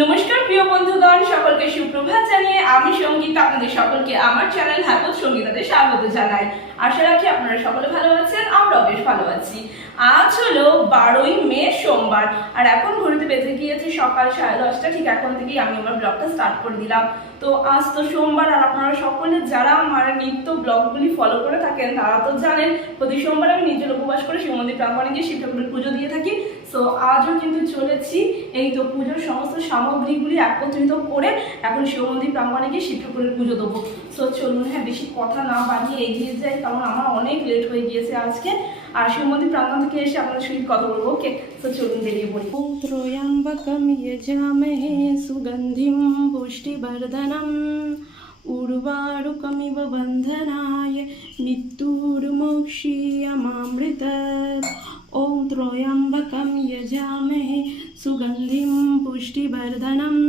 নমস্কার, প্রিয় বন্ধুগণ, সকলকে সুপ্রভাত জানিয়ে আমি সংগীত, আপনাদের সকলকে আমার চ্যানেল হ্যাপত সঙ্গীতাতে স্বাগত জানাই। আশা রাখি আপনারা সকলে ভালো আছেন, আমরাও বেশ ভালো আছি। আজ হলো বারোই মে, সোমবার, আর এখন ঘড়িতে বেঁধে গিয়েছে সকাল সাড়ে দশটা, ঠিক এখন থেকেই আমি আমার ব্লগটা স্টার্ট করে দিলাম। তো আজ তো সোমবার, আর আপনারা সকলে যারা আমার নিত্য ব্লগগুলি ফলো করে থাকেন, তারা তো জানেন, প্রতি সোমবার আমি নিজের উপবাস করে শিব মন্দির প্রাঙ্গণে গিয়ে শিব ঠাকুরের পুজো দিয়ে থাকি। সো আজও কিন্তু চলেছি এই তো পুজোর সমস্ত সামগ্রীগুলি একত্রিত করে এখন শিবমন্দির প্রাঙ্গণে গিয়ে শিবঠাকুরের পুজো দেবো। সো চলুন হ্যাঁ বেশি কথা না বানিয়ে এগিয়ে যাই, কারণ আমার অনেক লেট হয়ে গিয়েছে আজকে। আর শিবমন্দির প্রাঙ্গণ থেকে এসে আপনার সঙ্গে কথা বলব। ওকে তো চলুন, বেরিয়ে পড়ি। ত্রয়াম্বকম যজামহে সুগন্ধিম পুষ্টিবর্ধনম উর্বারুকমিব বন্ধনায় त्र्यम्बकं यजामहे सुगन्धिं पुष्टिवर्धनम्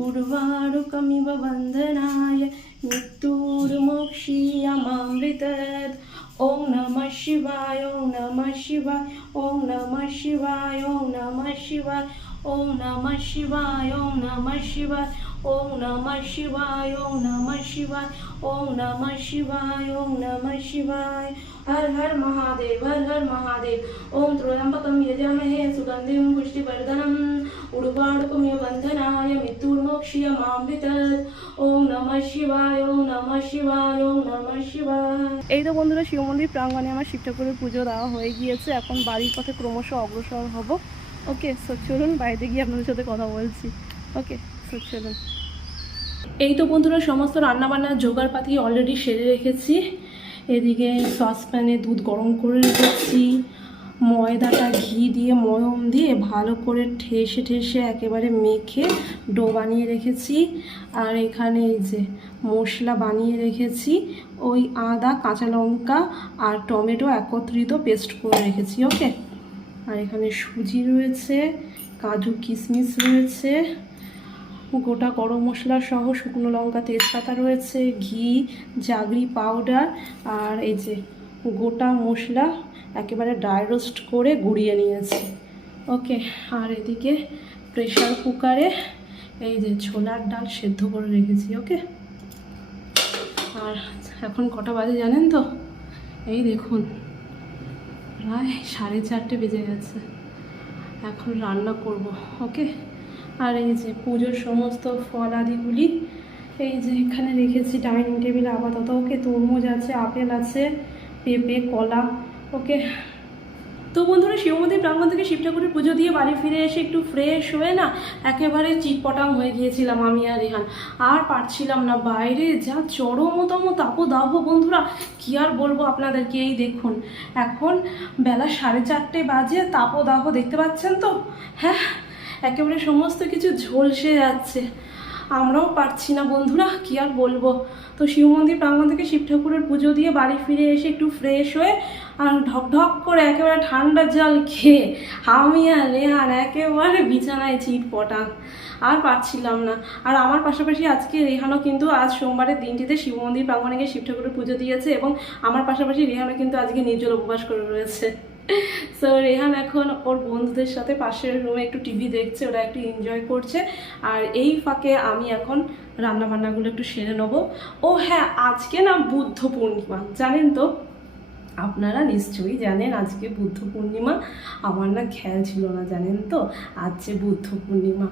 उर्वारुकमिव बन्धनाय मृत्युर्मोक्षीयमामृतत् ॐ नमः शिवाय ॐ नमः शिवाय ॐ नमः शिवाय ॐ नमः शिवाय ॐ नमः शिवाय ॐ नमः शिवाय ॐ नमः शिवाय ॐ नमः शिवाय ॐ नमः शिवाय ॐ नमः शिवाय हर हर महादेव हर हर महादेव ॐ त्र्यम्बकं यजामहे सुगन्धिं पुष्टिवर्धनम् उर्वाणुकमिव बन्धनाय मृत्युर्मोक्षीयमामृतत् ॐ नमः शिवाय ॐ नमः शिवाय ॐ नमः शिवाय এই তো বন্ধুরা শিব মন্দির প্রাঙ্গণে আমার শিব ঠাকুরের পুজো দেওয়া হয়ে গিয়েছে এখন বাড়ির পথে ক্রমশ অগ্রসর হব ওকে সো চলুন বাড়িতে গিয়ে আপনাদের সাথে কথা বলছি ওকে এই তো বন্ধুরা, সমস্ত রান্নাবান্নার জোগাড়পাতি অলরেডি সেরে রেখেছি। এদিকে সসপ্যানে দুধ গরম করে রেখেছি। ময়দাটা ঘি দিয়ে, ময়ম দিয়ে ভালো করে ঠেসে ঠেসে একেবারে মেখে ডো বানিয়ে রেখেছি। আর এখানে এই যে মশলা বানিয়ে রেখেছি, ওই আদা, কাঁচা লঙ্কা আর টমেটো একত্রিত পেস্ট করে রেখেছি ওকে আর এখানে সুজি রয়েছে, কাজু কিশমিশ রয়েছে। গোটা গরম মশলা সহ শুকনো লঙ্কা, তেজপাতা রয়েছে, ঘি, জাগরি পাউডার আর এই যে গোটা মশলা একেবারে ড্রাই রোস্ট করে গুঁড়িয়ে নিয়েছি। ওকে আর এদিকে প্রেশার কুকারে এই যে ছোলার ডাল সেদ্ধ করে রেখেছি ওকে আর এখন কটা বাজে জানেন তো? এই দেখুন, প্রায় সাড়ে চারটে বেজে গেছে। এখন রান্না করব ওকে আর এই যে পুজোর সমস্ত ফল আদিগুলি, এই যে এখানে রেখেছি ডাইনিং টেবিলে, আপাতত ওকে তরমুজ আছে, আপেল আছে, পেঁপে, কলা, ওকে। তো বন্ধুরা, শিবমন্দির প্রাঙ্গণ থেকে শিব ঠাকুরের পুজো দিয়ে বাড়ি ফিরে এসে একটু ফ্রেশ হয়ে না একেবারে চিটপটাং হয়ে গিয়েছিলাম আমি আর রেহান। আর পারছিলাম না, বাইরে যা চরমতম তাপদাহ বন্ধুরা, কি আর বলব আপনাদেরকে, এই দেখুন, এখন বেলা সাড়ে চারটে বাজে, তাপদাহ দেখতে পাচ্ছেন তো? হ্যাঁ একেবারে সমস্ত কিছু ঝলসে যাচ্ছে। আমরাও পারছি না বন্ধুরা, কি আর বলব? তো শিব মন্দির প্রাঙ্গণ থেকে শিব ঠাকুরের পুজো দিয়ে বাড়ি ফিরে এসে একটু ফ্রেশ হয়ে আর ঢক ঢক করে একেবারে ঠান্ডা জল খেয়ে আমি আর রেহান একেবারে বিছানায় চিট পটান আর পারছিলাম না। আর আমার পাশাপাশি আজকে রেহানও কিন্তু আজ সোমবারের দিনটিতে শিব মন্দির প্রাঙ্গণে গিয়ে শিব ঠাকুরের পুজো দিয়েছে এবং আমার পাশাপাশি রেহানও কিন্তু আজকে নির্জল উপবাস করে রয়েছে। সো রেহান এখন ওর বন্ধুদের সাথে পাশের রুমে একটু টিভি দেখছে, ওরা একটু এনজয় করছে। আর এই ফাঁকে আমি এখন রান্না বান্নাগুলো একটু সেরে নেব। ও হ্যাঁ আজকে না বুদ্ধ পূর্ণিমা, জানেন তো? আপনারা নিশ্চয়ই জানেন আজকে বুদ্ধ পূর্ণিমা। আমার না খেয়াল ছিল না, জানেন তো? আজকে বুদ্ধ পূর্ণিমা।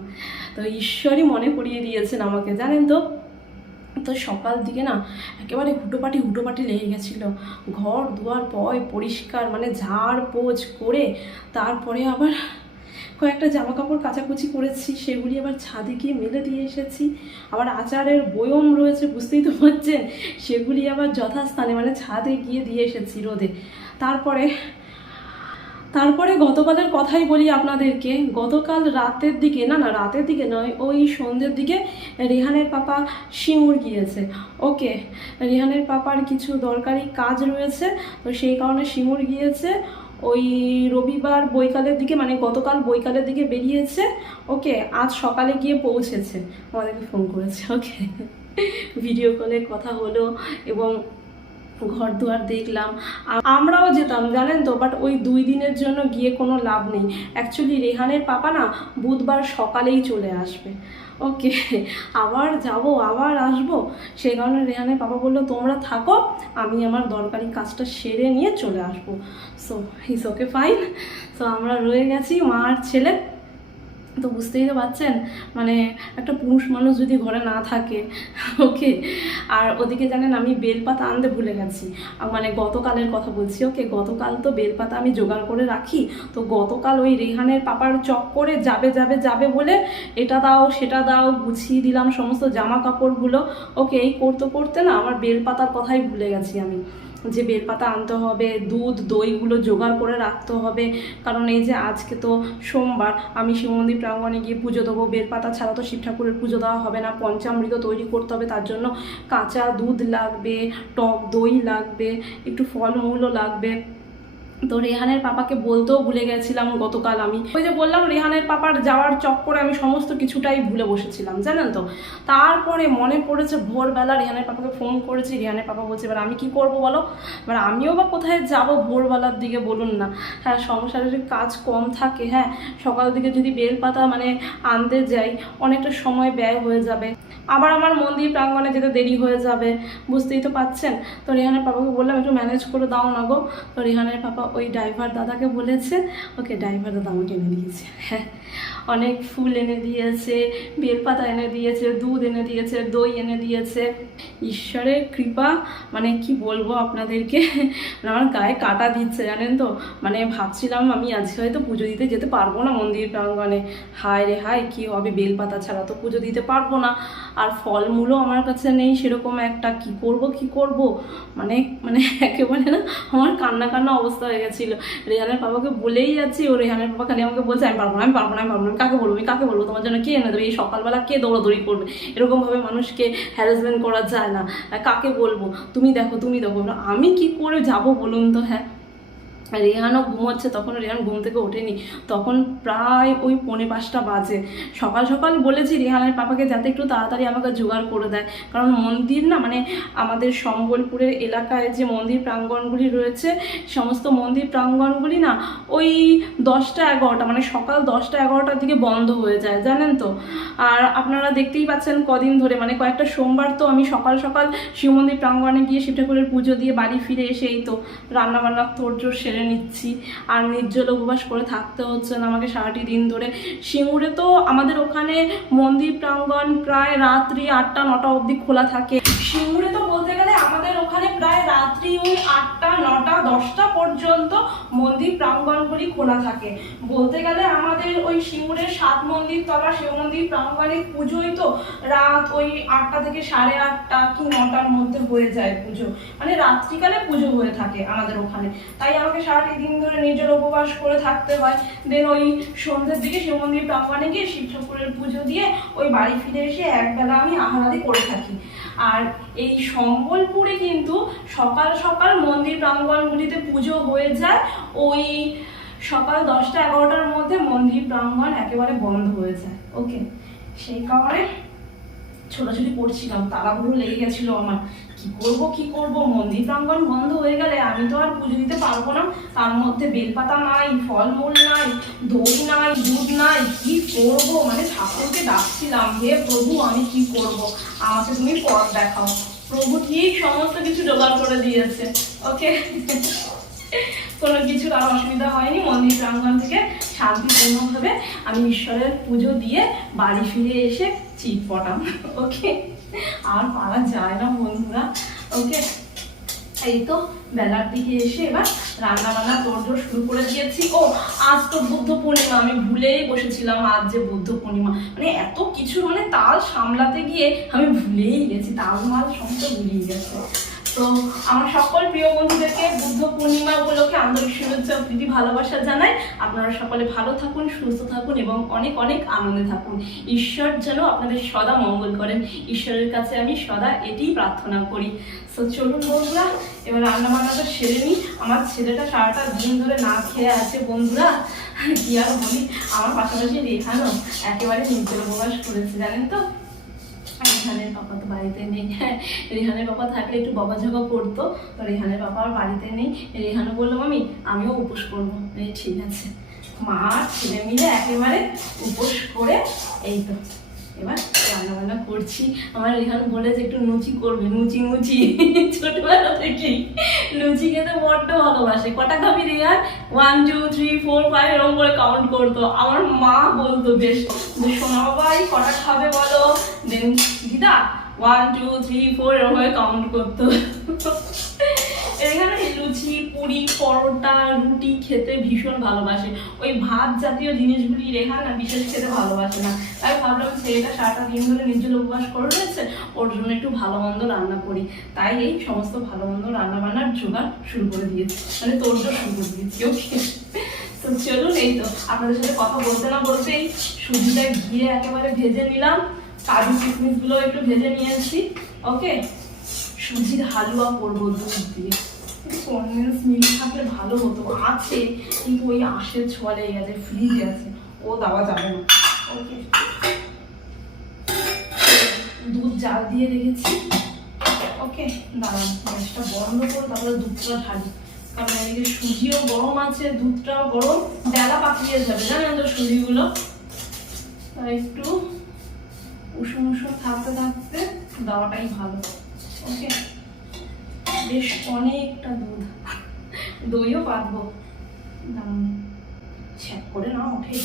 তো ঈশ্বরই মনে করিয়ে দিয়েছেন আমাকে, জানেন তো? তো সকাল দিকে না একেবারে হুটোপাটি হুটোপাটি লেগে গেছিল। ঘর দুয়ার পয় পরিষ্কার মানে ঝাড় পোছ করে তারপরে আবার কয়েকটা জামা কাপড় কাচাকুচি করেছি, সেগুলি আবার ছাদে গিয়ে মেলে দিয়ে এসেছি। আবার আচারের বয়ম রয়েছে, বুঝতেই তো পারছেন, সেগুলি আবার যথাস্থানে মানে ছাদে গিয়ে দিয়ে এসেছি রোদে। তারপরে তারপরে গতকালের কথাই বলি আপনাদেরকে, গতকাল রাতের দিকে, না না, রাতের দিকে নয়, ওই সন্ধ্যের দিকে রেহানের পাপা সিঙ্গুর গিয়েছে। ওকে, রেহানের পাপার কিছু দরকারি কাজ রয়েছে, তো সেই কারণে সিঙ্গুর গিয়েছে। ওই রবিবার বৈকালের দিকে মানে গতকাল বৈকালের দিকে বেরিয়েছে। ওকে, আজ সকালে গিয়ে পৌঁছেছে। আমাদেরকে ফোন করেছে, ওকে। ভিডিও কলে কথা হলো এবং ঘর দুয়ার দেখলাম। আমরাও যেতাম, জানেন তো? বাট ওই দুই দিনের জন্য গিয়ে কোনো লাভ নেই। অ্যাকচুয়ালি রেহানের পাপা না বুধবার সকালেই চলে আসবে। ওকে আবার যাব, আবার আসব। সেই কারণে রেহানের পাপা বলল, তোমরা থাকো, আমি আমার দরকারি কাজটা সেরে নিয়ে চলে আসব। So is okay fine so আমরা রয়ে গেছি মা আর ছেলে তো বুঝতেই তো পারছেন? মানে একটা পুরুষ মানুষ যদি ঘরে না থাকে, ওকে? আর ওদিকে জানেন আমি বেলপাতা আনতে ভুলে গেছি। মানে গতকালের কথা বলছি, ওকে? গতকাল তো বেলপাতা আমি জোগাড় করে রাখি। তো গতকাল ওই রেহানের পাপার চক করে যাবে যাবে যাবে বলে এটা দাও, সেটা দাও, গুছিয়ে দিলাম সমস্ত জামা কাপড়গুলো ওকে, এই করতে করতে না আমার বেলপাতার কথাই ভুলে গেছি আমি। যে বেলপাতা আনতে হবে, দুধ, দইগুলো জোগাড় করে রাখতে হবে। কারণ এই যে আজকে তো সোমবার, আমি শিব মন্দির প্রাঙ্গণে গিয়ে পুজো দেবো। বেলপাতা ছাড়া তো শিব ঠাকুরের পুজো দেওয়া হবে না। পঞ্চামৃত তৈরি করতে হবে তার জন্য। কাঁচা দুধ লাগবে, টক দই লাগবে, একটু ফলমূলও লাগবে। তো রেহানের পাপাকে বলতেও ভুলে গেছিলাম গতকাল আমি। ওই যে বললাম, রেহানের পাপার যাওয়ার চক্করে আমি সমস্ত কিছুটাই ভুলে বসেছিলাম, জানেন তো? তারপরে মনে পড়েছে ভোরবেলা রেহানের পাপাকে ফোন করেছি। রেহানের পাপা বলছে, এবার আমি কি করব বলো? এবার আমিও বা কোথায় যাব ভোরবেলার দিকে বলুন না। হ্যাঁ সংসারের কাজ কম থাকে হ্যাঁ। সকাল দিকে যদি বেলপাতা মানে আনতে যাই, অনেকটা সময় ব্যয় হয়ে যাবে। আবার আমার মন্দির প্রাঙ্গণে যেতে দেরি হয়ে যাবে। বুঝতেই তো পাচ্ছেন? তো রেহানের পাপাকে বললাম, একটু ম্যানেজ করে দাও না গো। তো রেহানের পাপা ওই ড্রাইভার দাদাকে বলেছে, ওকে ড্রাইভার দাদা আমাকে এনে দিয়েছে। হ্যাঁ। অনেক ফুল এনে দিয়েছে, বেলপাতা এনে দিয়েছে, দুধ এনে দিয়েছে, দই এনে দিয়েছে। ঈশ্বরের কৃপা মানে কি বলব আপনাদেরকে? মানে আমার গায়ে কাটা দিচ্ছে, জানেন তো? মানে ভাবছিলাম আমি আজকে হয়তো পুজো দিতে যেতে পারব না মন্দির প্রাঙ্গণে। হায় রে হায়, কি হবে? বেলপাতা ছাড়া তো পুজো দিতে পারব না। আর ফলমূলও আমার কাছে নেই সেরকম একটা। কি করব কি করব? মানে মানে একেবারে না আমার কান্না কান্না অবস্থা হয়ে গেছিল। রেহানের বাবাকে বলেই যাচ্ছি, ও রেহানের বাবা খালি আমাকে বলছে, আমি পারব না, আমি পারব না, আমি পারব না। আমি কাকে বলব, আমি কাকে বলব? তোমার জন্য কে এনে দেবে? এই সকালবেলা কে দৌড়াদৌড়ি করবে? এরকমভাবে মানুষকে হ্যারাসমেন্ট করা যায় না। কাকে বলব? তুমি দেখো তুমি দেখো। আমি কি করে যাব বলুন তো? হ্যাঁ রেহানও ঘুমোচ্ছে তখন রেহান ঘুম থেকে ওঠেনি। তখন প্রায় ওই পৌনে পাঁচটা বাজে। সকাল সকাল বলেছি রেহানের পাপাকে যাতে একটু তাড়াতাড়ি আমাকে জোগাড় করে দেয়। কারণ মন্দির না মানে আমাদের সম্বলপুরের এলাকায় যে মন্দির প্রাঙ্গণগুলি রয়েছে, সমস্ত মন্দির প্রাঙ্গণগুলি না ওই দশটা এগারোটা মানে সকাল দশটা এগারোটার দিকে বন্ধ হয়ে যায়, জানেন তো? আর আপনারা দেখতেই পাচ্ছেন কদিন ধরে মানে কয়েকটা সোমবার তো আমি সকাল সকাল শিব মন্দির প্রাঙ্গণে গিয়ে শিব ঠাকুরের পুজো দিয়ে বাড়ি ফিরে এসেই তো রান্নাবান্না তোড়জোড় সেরে নিচ্ছি। আর নির্জল উপবাস করে থাকতে হচ্ছে না আমাকে সারাটি দিন ধরে। সিঙ্গুরে তো আমাদের ওখানে মন্দির প্রাঙ্গণ প্রায় রাত্রি আটটা, নটা অবধি খোলা থাকে। সিঙ্গুরে তো বলতে গেলে আমাদের ওখানে প্রায় রাত্রি ওই আটটা, নটা, দশটা পর্যন্ত মন্দির প্রাঙ্গণগুলি খোলা থাকে। বলতে গেলে আমাদের ওই সিঙ্গুরের সাত মন্দির তলা, শিব মন্দির প্রাঙ্গণে পুজোই তো রাত ওই আটটা থেকে সাড়ে আটটা কি নটার মধ্যে হয়ে যায় পুজো। মানে রাত্রিকালে পুজো হয়ে থাকে আমাদের ওখানে। তাই আমাকে সারাটি দিন ধরে নিজের উপবাস করে থাকতে হয়। দেন ওই সন্ধ্যের দিকে শিব মন্দির প্রাঙ্গণে গিয়ে শিব ঠাকুরের পুজো দিয়ে ওই বাড়ি ফিরে এসে একবেলা আমি আহারাদি করে থাকি। আর এই সম্বলপুরে কিন্তু সকাল সকাল মন্দির প্রাঙ্গণগুলিতে পুজো হয়ে যায়। ওই সকাল দশটা এগারোটার মধ্যে মন্দির প্রাঙ্গণ একেবারে বন্ধ হয়ে যায়। ওকে সেই কারণে ছোটাছুটি করছিলাম, তাড়াহুড়ো লেগে গেছিল আমার। কি করব কি করব? মন্দির প্রাঙ্গণ বন্ধ হয়ে গেলে আমি তো আর পুজো দিতে পারব না। তার মধ্যে বেলপাতা নাই, ফলমূল নাই, দই নাই, দুধ নাই, কি করব? মানে ঠাকুরকে ডাকছিলাম, হে প্রভু, আমি কি করব? আমাকে তুমি পথ দেখাও। প্রভু ঠিক সমস্ত কিছু জোগাড় করে দিয়েছে ওকে কোনো কিছুর আর অসুবিধা হয়নি, মন্দির প্রাঙ্গণ থেকে শান্তিপূর্ণভাবে আমি ঈশ্বরের পুজো দিয়ে বাড়ি ফিরে এসে চিপ পটাম ওকে আর পারা যায় না বন্ধুরা ওকে এই তো বেলার দিকে এসে এবার রান্না বান্না তোড়জোড় শুরু করে দিয়েছি। ও, আজ তো বুদ্ধ পূর্ণিমা, আমি ভুলেই বসেছিলাম আজ যে বুদ্ধ পূর্ণিমা। মানে এত কিছু মানে তাল সামলাতে গিয়ে আমি ভুলেই গেছি, তাল মাল সমস্ত ভুলেই গেছে। তো আমার সকল প্রিয় বন্ধুদেরকে বুদ্ধ পূর্ণিমা উপলক্ষে আন্তরিক শুভেচ্ছা প্রীতি ভালোবাসা জানাই। আপনারা সকলে ভালো থাকুন, সুস্থ থাকুন এবং অনেক অনেক আনন্দে থাকুন। ঈশ্বর যেন আপনাদের সদা মঙ্গল করেন। ঈশ্বরের কাছে আমি সদা এটিই প্রার্থনা করি। তো চলুন বন্ধুরা, এবার রান্না বান্নাটা সেরে নিই। আমার ছেলেটা সারাটা দিন ধরে না খেয়ে আছে বন্ধুরা। কি আর বলি, আমার পাশাপাশি রেখানো একেবারে নিজের উপবাস করেছে, জানেন তো? রেহানের পাপা তো বাড়িতে নেই। রেহানের পাপা থাকলে একটু বকা ঝকা করতো, তো রেহানের বাবা আর বাড়িতে নেই। রেহানও বলল, মামি, আমিও উপোস করব। ঠিক আছে। মা ছেলে মিলে একেবারে উপোস করে এই তো। এবার রান্না বান্না করছি। আমার এখানে বলে যে একটু লুচি করবে, লুচি, মুচি। ছোটবেলা থেকেই। লুচি খেতে বড্ড ভালোবাসে। কটা খাবি Rehan? One two three four five এরকম করে কাউন্ট করতো। আমার মা বলতো, বেশ সোনা বাবাই কটা খাবে বলো? দেন দিদা ওয়ান টু থ্রি ফোর এরকম করে কাউন্ট করতো। ভীষণ ভালোবাসে। ওই ভাত জাতীয় জিনিসগুলি রেখা না বিশেষ খেতে ভালোবাসে না। তাই ভাবলাম ছেলেটা সারাটা দিন ধরে নিজের উপবাস করে রয়েছে, ওর জন্য একটু ভালো মন্দ রান্না করি। তাই এই সমস্ত ভালো মন্দ রান্না বান্নার জোগাড় শুরু করে দিয়েছি। মানে তোর শুরু করে দিয়েছি ওকে তো চলুন এই তো, আপনাদের সাথে কথা বলতে না বলতেই সুজিটা ঘিরে একেবারে ভেজে নিলাম। কাজু কিশমিশগুলো একটু ভেজে নিয়ে নিয়েছি ওকে সুজির হালুয়া করব দুধ দিয়ে। কনডেন্স মিল্ক থাকলে ভালো হতো। আছে, কিন্তু ওই আশের ছোঁয়া লেগে গেছে ফ্রিজ আছে ও দেওয়া যাবে না। ওকে। দুধ জাল দিয়ে রেখেছি। ওকে দাঁড়ান গ্যাসটা বন্ধ করে তারপরে দুধটা ঢালি। কারণ এদিকে সুজিও গরম আছে, দুধটাও গরম, বেলা পাকিয়ে যাবে, জানেন তো সুজিগুলো? তাই একটু উষুম উষুম থাকতে থাকতে দেওয়াটাই ভালো। ওকে। বেশ অনেকটা দুধ। দইও করে না ওঠে।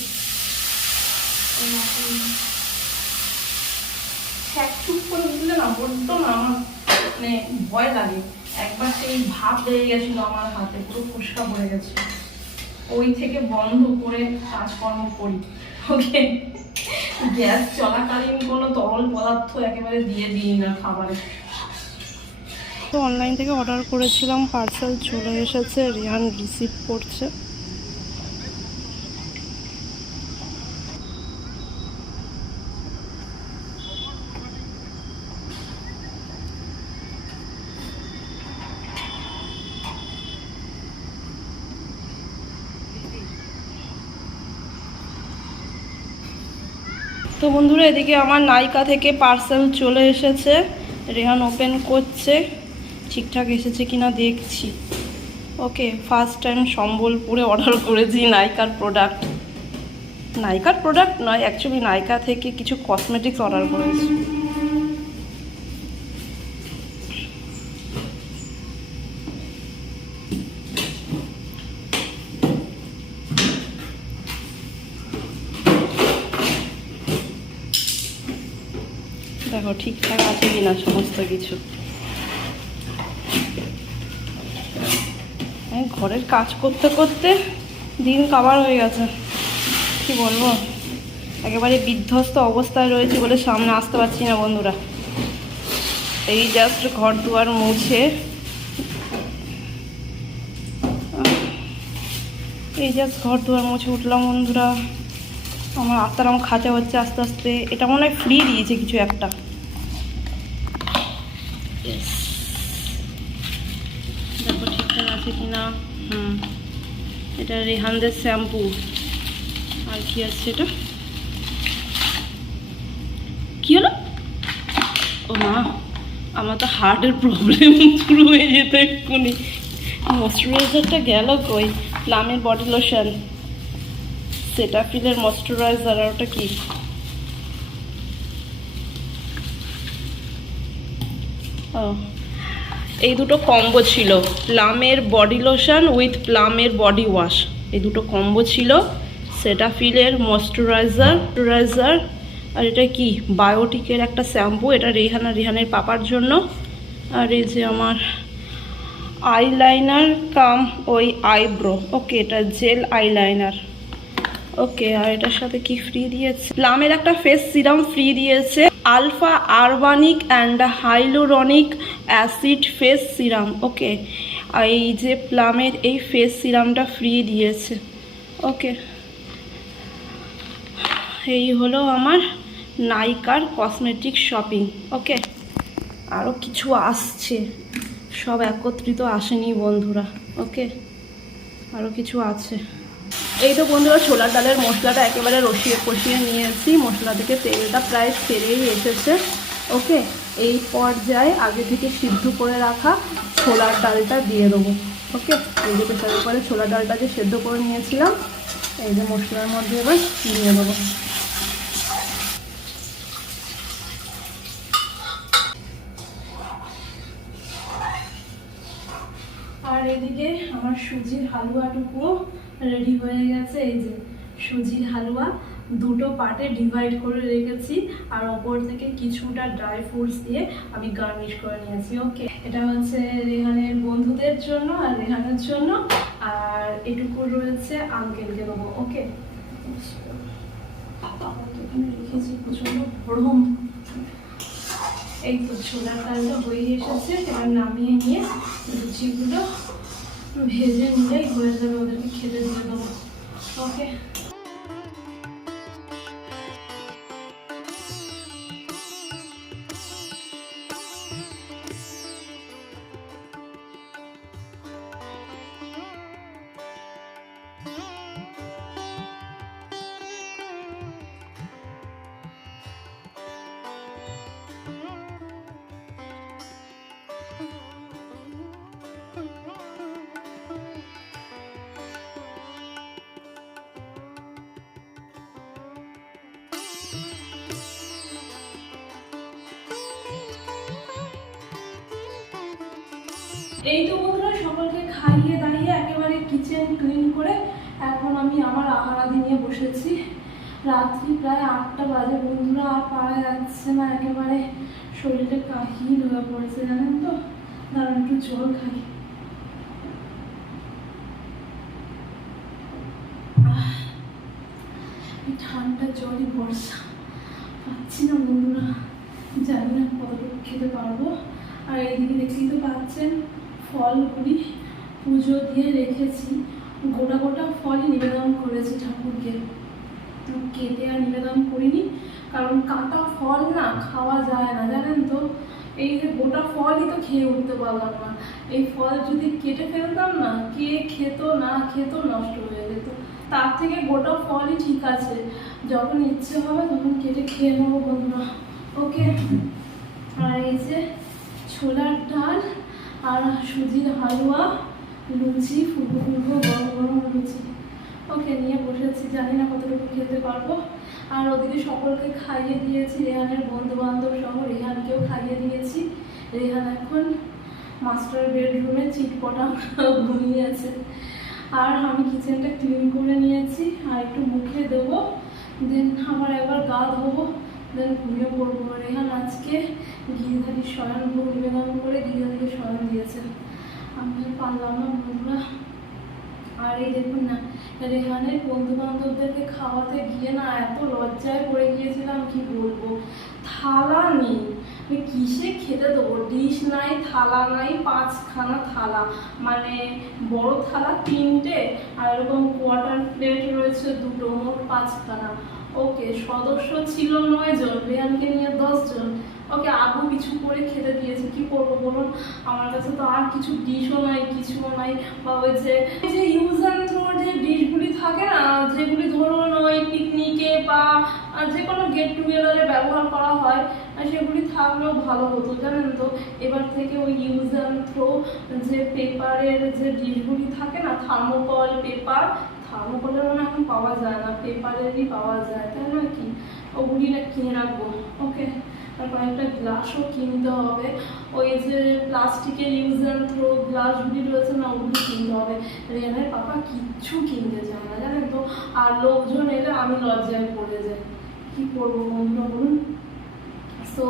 চুপ করে না না আমার মানে ভয় লাগে। একবার সেই ভাব লেগে গেছিল আমার হাতে, পুরো ফুসকা পড়ে গেছে। ওই থেকে বন্ধ করে কাজকর্ম করি। ওকে। গ্যাস চলাকালীন কোনো তরল পদার্থ একেবারে দিয়ে দিই না খাবারে। তো অনলাইন থেকে অর্ডার করেছিলাম পার্সেল চলে এসেছে, রিহান রিসিভ করছে। তো বন্ধুরা, এদিকে আমার নাইকা থেকে পার্সেল চলে এসেছে, রেহান ওপেন করছে। ঠিকঠাক এসেছে কিনা দেখছি। ওকে ফার্স্ট টাইম সম্বলপুরে অর্ডার করেছি নাইকার প্রোডাক্ট নাইকার প্রোডাক্ট নয় অ্যাকচুয়ালি নাইকা থেকে কিছু কসমেটিক্স অর্ডার করেছি। দেখো, ঠিকঠাক আছে কিনা সমস্ত কিছু। ঘরের কাজ করতে করতে দিন কাবার হয়ে গেছে। কি বলব? একেবারে বিধ্বস্ত অবস্থায় রয়েছে বলে সামনে আসতে পারছি না বন্ধুরা। এই জাস্ট ঘর দুয়ার মুছে। এই জাস্ট ঘর দুয়ার মুছে উঠলাম বন্ধুরা। আমার আত্মার আমার খাঁচা হচ্ছে আস্তে আস্তে। এটা মনে হয় ফ্রি দিয়েছে কিছু একটা। দেখো ঠিকঠাক আছে কি না হুম। এটা রেহানদের শ্যাম্পু। আর কি আছে এটা? কি হলো? ও মা, আমার তো হার্টের প্রবলেম শুরু হয়ে যেত এক্ষুনি। ময়শ্চারাইজারটা গেল কই? প্লামের বডি লোশন। সেটাফিলের ময়শ্চারাইজার আর ওটা কি? ও। এই দুটো কম্বো ছিল প্লামের বডি লোশন উইথ প্লামের বডি ওয়াশ এই দুটো কম্বো ছিল সেটাফিলের ময়শ্চারাইজার ময়শ্চারাইজার আর এটা কি? বায়োটিকের একটা শ্যাম্পু এটা রেহানা রেহানের পাপার জন্য। আর এই যে আমার আইলাইনার কাম ওই আইব্রো ওকে এটা জেল আইলাইনার ওকে আর এটার সাথে কি ফ্রি দিয়েছে? প্লামের একটা ফেস সিরাম ফ্রি দিয়েছে। Alpha arbutin and hyaluronic acid face serum okay এই যে প্লামের এই ফেস সিরামটা ফ্রি দিয়েছে ওকে এই হলো আমার নাইকার কসমেটিক শপিং ওকে আরও কিছু আসছে, সব একত্রিত আসেনি বন্ধুরা ওকে আরও কিছু আছে। এই তো বন্ধুরা, ছোলার ডালের মশলাটা একেবারে রসিয়ে কষিয়ে নিয়ে নিয়েছি মশলা থেকে তেলটা প্রায় ছেড়েই এসেছে। ওকে, এই পর্যায়ে আগে থেকে সিদ্ধ করে রাখা ছোলার ডালটা দিয়ে দেবো। ওকে, এই যে প্রেশারের পরে ছোলার ডালটা যে সেদ্ধ করে নিয়েছিলাম। এই যে মশলার মধ্যে এবার দিয়ে দেবো। আর এদিকে আমার সুজির হালুয়াটুকুও রেডি হয়ে গেছে, এই যে সুজির হালুয়া, দুটো পার্টে ডিভাইড করে রেখেছি, আর ওপর থেকে কিছুটা ড্রাই ফ্রুটস দিয়ে আমি গার্নিশ করে নিয়েছি ওকে এটা হচ্ছে রেহানের বন্ধুদের জন্য আর রেহানের জন্য, আর এটুকু রয়েছে আঙ্কেলকে দেবো ওকে রেখেছি প্রচণ্ড ভ্রম এই তো ছোলার ডালটা হয়ে এসেছে, এবার নামিয়ে নিয়ে লুচিগুলো ভেজে নিলেই হয়ে যাবে ওদেরকে খেতে দিয়ে দেবো ওকে এই তো বন্ধুরা, সকলকে খাইয়ে দাঁড়িয়ে একেবারে কিচেন ক্লিন করে এখন আমি আমার আহারাদি নিয়ে বসেছি। রাত্রি প্রায় আটটা বাজে, বন্ধুরা, আর পারা যাচ্ছে না, একেবারে শরীরে কাহিল হয়ে পড়েছে, জানেন তো? দাঁড়ান, একটু জল খাই। ঠান্ডা জলই বর্ষা। পাচ্ছি না, বন্ধুরা। জানি না কতটুকু খেতে পারব। আর এইদিকে দেখতেই তো পাচ্ছেন ফলগুলি পুজো দিয়ে রেখেছি। গোটা গোটা ফলই নিবেদন করেছি ঠাকুরকে। কেটে আর নিবেদন করিনি, কারণ কাটা ফল না খাওয়া যায় না, জানেন তো? এই যে গোটা ফলই তো খেয়ে উঠতে পারলাম না। এই ফল যদি কেটে ফেলতাম না, কে খেত না খেত নষ্ট হয়ে যেত। তার থেকে গোটা ফলই ঠিক আছে। যখন ইচ্ছে হবে তখন কেটে খেয়ে নেব বন্ধুরা। ওকে? আর এই যে ছোলার ডাল আর সুজির হালুয়া, লুচি ফুলকো ফুলকো গরম গরম লুচি। ওকে, নিয়ে বসেছি। জানি না কতটুকু খেতে পারব। আর ওদিকে সকলকে খাইয়ে দিয়েছি। রেহানের বন্ধু বান্ধব সহ রেহানকেও খাইয়ে দিয়েছি। রেহান এখন মাস্টার বেডরুমে চিটপটা ঘুমিয়ে আছে। আর আমি কিচেনটা ক্লিন করে নিয়েছি। আর একটু মুখে দেবো। দেন আমার একবার গা ধোবো। দেন ঘুমিয়ে পড়ব রেহান আজকে গিরিধারী শয়ন ভোগ নিবেদন করে গিরিধারীকে শয়ন দিয়েছে আমি পারলাম না বন্ধুরা। আর এই দেখুন না, রেহানের বন্ধু বান্ধবদেরকে খাওয়াতে গিয়ে না এত লজ্জায় পড়ে গিয়েছিলাম, কি বলব? থালা নেই। আমি কিসে খেতে দেবো? ডিশ নাই, থালা নাই, পাঁচখানা থালা। মানে বড় থালা তিনটে, আর এরকম কোয়ার্টার প্লেট রয়েছে দুটো, মোট পাঁচখানা। ওকে, সদস্য ছিল নয় জন রেহানকে নিয়ে দশ জন। ওকে আবু কিছু করে খেতে দিয়েছে। কি করব বলুন? আমার কাছে তো আর কিছু ডিশও নাই, কিছুও নাই। বা ওই যে যে ইউজ অ্যান্ড থ্রোর যে ডিশগুলি থাকে না, যেগুলি ধরুন ওই পিকনিকে বা যে কোনো গেট টুগেদারে ব্যবহার করা হয়, সেগুলি থাকলেও ভালো হতো, জানেন তো? এবার থেকে ওই ইউজ অ্যান্ড থ্রো যে পেপারের যে ডিশগুলি থাকে না থার্মোকল পেপার থার্মোকলের মানে এখন পাওয়া যায় না, পেপারেরই পাওয়া যায়, তাই না কি? ওগুলি না কিনে রাখব, ওকে? আর কয়েকটা গ্লাসও কিনতে হবে। ওই যে প্লাস্টিকের ইউজ অ্যান্ড থ্রো গ্লাসগুলি রয়েছে না, ওগুলি কিনতে হবে। রেনের পাপা কিচ্ছু কিনতে চায় না, জানেন তো? আর লোকজন এলে আমি লজ্জায় পড়ে যাই। কি করব বন্ধুরা, বলুন? তো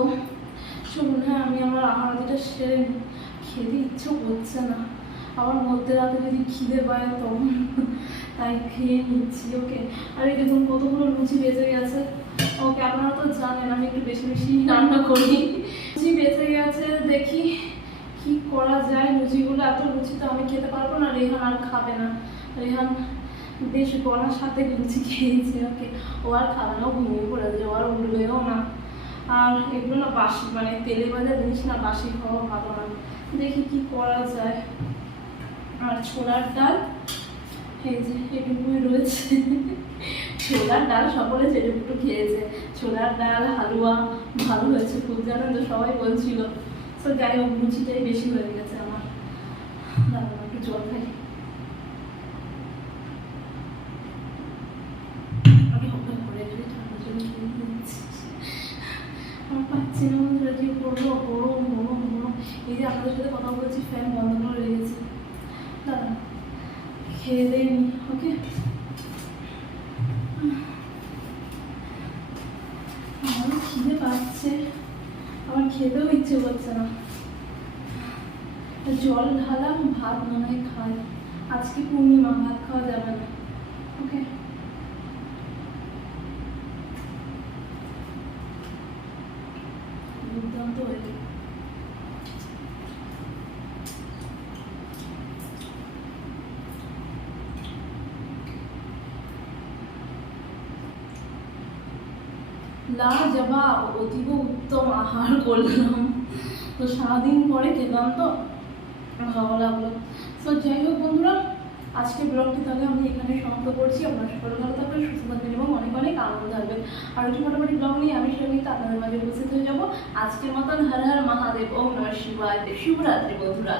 শুনুন হ্যাঁ আমি আমার আহারাদিটা সেরে খেতে ইচ্ছে করছে না। আবার মধ্যে রাতে যদি খিদে পায় তখন তাই খেয়ে নিচ্ছি, ওকে। আর এই দেখুন কতগুলো লুচি বেঁচে গেছে। ওকে, আপনারা তো জানেন, আমি একটু বেশি বেশি রান্না করি। লুচি বেঁচে গেছে, দেখি কি করা যায়। লুচিগুলো, এত লুচি তো আমি খেতে পারব না, রেহান আর খাবে না। রেহান বেশ গলার সাথে লুচি খেয়েছে, ওকে। ও আর খাবে না ঘুমিয়ে পড়েছে, ও আর উঠবেও না। আর এগুলো না বাসি মানে তেলে ভাজা জিনিস না, বাসি খাওয়া ভালো না। দেখি কি করা যায়। আর ছোলার ডাল এই ছোলার ডাল সকলে চেটেপুটু খেয়েছে। ছোলার ডাল, হালুয়া, ভালো হয়েছে খুব জানেন তো সবাই বলছিল। তো যাই হোক, লুচিটাই বেশি হয়ে গেছে আমার। দাঁড়ান একটু জল খাই। পাচ্ছি না যে করব, গরম গরম গরম। এই যে আপনাদের সাথে কথা বলছি ফ্যান বন্ধ করে রেখেছি দাঁড়ান খেয়ে দেয় ওকে আমারও খিদে পাচ্ছে। আমার খেতেও ইচ্ছে করছে না। জল ঢালাম, ভাত মনে হয় খাই। আজকে পূর্ণিমা, ভাত খাওয়া যাবে না। ওকে দুর্দান্ত হয়েছে লাজবাব অতীব উত্তম আহার করলাম। তো সারাদিন পরে খেলাম তো, ভালো লাগল। তো যাই হোক বন্ধুরা আজকে ব্লগটি তাহলে আমি এখানে সমাপ্ত করছি। আপনারা সকলে ভালো থাকবেন, সুস্থ থাকবেন এবং অনেক অনেক আনন্দ থাকবেন। আর একটু মোটামুটি ব্লগ নিয়ে আমি সঙ্গীতা আপনাদের মাঝে উপস্থিত হয়ে যাব। আজকের মতন হর হর মহাদেব, ওম নমঃ শিবায়। শিবরাত্রি বন্ধুরা।